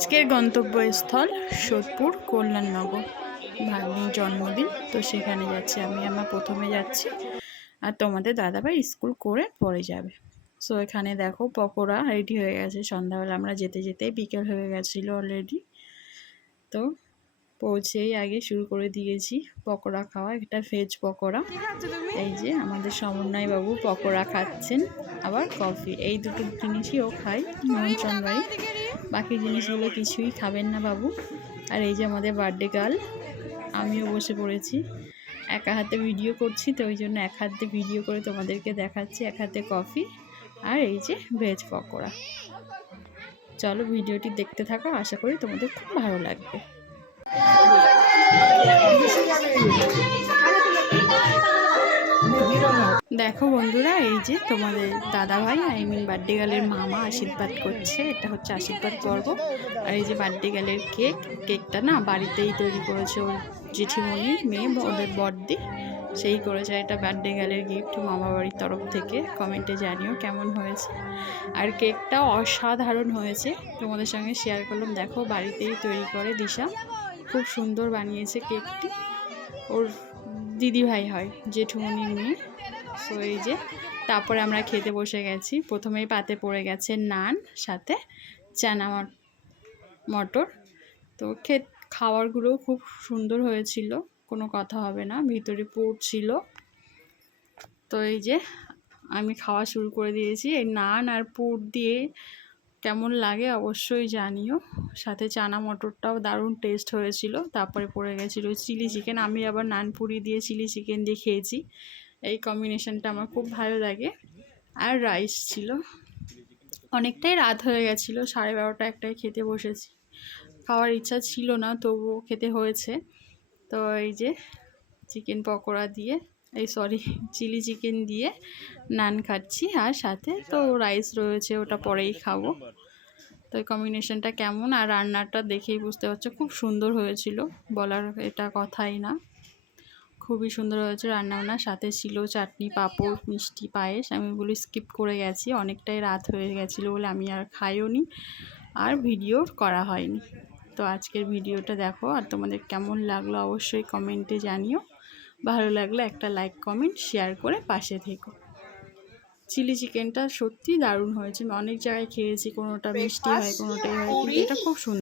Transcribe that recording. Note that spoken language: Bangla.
আজকের গন্তব্যস্থল সোদপুর কল্যাণনগর, ভাগ্নির জন্মদিন। তো সেখানে যাচ্ছি আমরা প্রথমে যাচ্ছি, আর তোমাদের দাদাভাই স্কুল করে পরে যাবে। সো এখানে দেখো পকোড়া রেডি হয়ে গেছে। সন্ধ্যাবেলা আমরা যেতে যেতে বিকেল হয়ে গেছিলো অলরেডি। তো পৌঁছেই আগে শুরু করে দিয়েছি পকোড়া খাওয়া। এটা ভেজ পকোড়া। এই যে আমাদের সমন্বয় বাবু পকোড়া খাচ্ছেন, আবার কফি। এই দুটো জিনিসই ও খায় নিমন্ত্রণ বাড়ি, বাকি জিনিসগুলো কিছুই খাবেন না বাবু। আর এই যে আমাদের বার্থডে গার্ল, আমিও বসে পড়েছি। একা হাতে ভিডিও করছি, তো ওই জন্য এক হাতে ভিডিও করে তোমাদেরকে দেখাচ্ছি, এক হাতে কফি আর এই যে ভেজ পকোড়া। চলো ভিডিওটি দেখতে থাকো, আশা করি তোমাদের খুব ভালো লাগবে। দেখো বন্ধুরা, এই যে তোমাদের দাদা ভাই বার্থডে গার্লের মামা আশীর্বাদ করছে। এটা হচ্ছে আশীর্বাদ পর্ব। আর এই যে বার্থডে গার্লের কেকটা না বাড়িতেই তৈরি করেছে ওর জেঠিমণির মেয়ে, ওদের বড়দি, সেই করেছে। এটা বার্থডে গার্লের গিফট মামা বাড়ির তরফ থেকে। কমেন্টে জানিও কেমন হয়েছে। আর কেকটা অসাধারণ হয়েছে, তোমাদের সঙ্গে শেয়ার করলাম। দেখো বাড়িতেই তৈরি করে দিশা, খুব সুন্দর বানিয়েছে কেকটি। ওর দিদি ভাই হয়, জেঠুমনির মেয়ে। সো এই যে তারপরে আমরা খেতে বসে গেছি। প্রথমেই পাতে পড়ে গেছে নান, সাথে চানা মটর। তো খাবারগুলো খুব সুন্দর হয়েছিল, কোনো কথা হবে না। ভিতরে পুর ছিল। তো এই যে আমি খাওয়া শুরু করে দিয়েছি। এই নান আর পুর দিয়ে কেমন লাগে অবশ্যই জানিও। সাথে চানা মটরটাও দারুণ টেস্ট হয়েছিল। তারপরে পড়ে গেছিলো চিলি চিকেন। আমি আবার নান পুরি দিয়ে চিলি চিকেন দিয়ে খেয়েছি। এই কম্বিনেশনটা আমার খুব ভালো লাগে। আর রাইস ছিল। অনেকটাই রাত হয়ে গেছিলো, 12:30 একটায় খেতে বসেছি। খাওয়ার ইচ্ছা ছিল না, তবুও খেতে হয়েছে। তো এই যে চিকেন পকোড়া দিয়ে, চিলি চিকেন দিয়ে নান খাচ্ছি, আর সাথে তো রাইস রয়েছে, ওটা পরেই খাবো। তো এই কম্বিনেশনটা কেমন, আর রান্নাটা দেখেই বুঝতে পারছো খুব সুন্দর হয়েছিল, বলার এটা কথাই না। খুবই সুন্দর হয়েছে রান্নাবান্না। সাথে ছিল চাটনি, পাঁপড়, মিষ্টি, পায়েস। আমি ওগুলো স্কিপ করে গেছি, অনেকটাই রাত হয়ে গেছিলো বলে আমি আর খাইও নি, আর ভিডিও করা হয়নি। তো আজকের ভিডিওটা দেখো, আর তোমাদের কেমন লাগলো অবশ্যই কমেন্টে জানিও। ভালো লাগলে একটা লাইক, কমেন্ট, শেয়ার করে পাশে থেকো। চিলি চিকেনটা সত্যি দারুণ হয়েছে। আমি অনেক জায়গায় খেয়েছি, কোনোটা মিষ্টি হয়, কোনোটাই হয়, কিন্তু এটা খুব সুন্দর।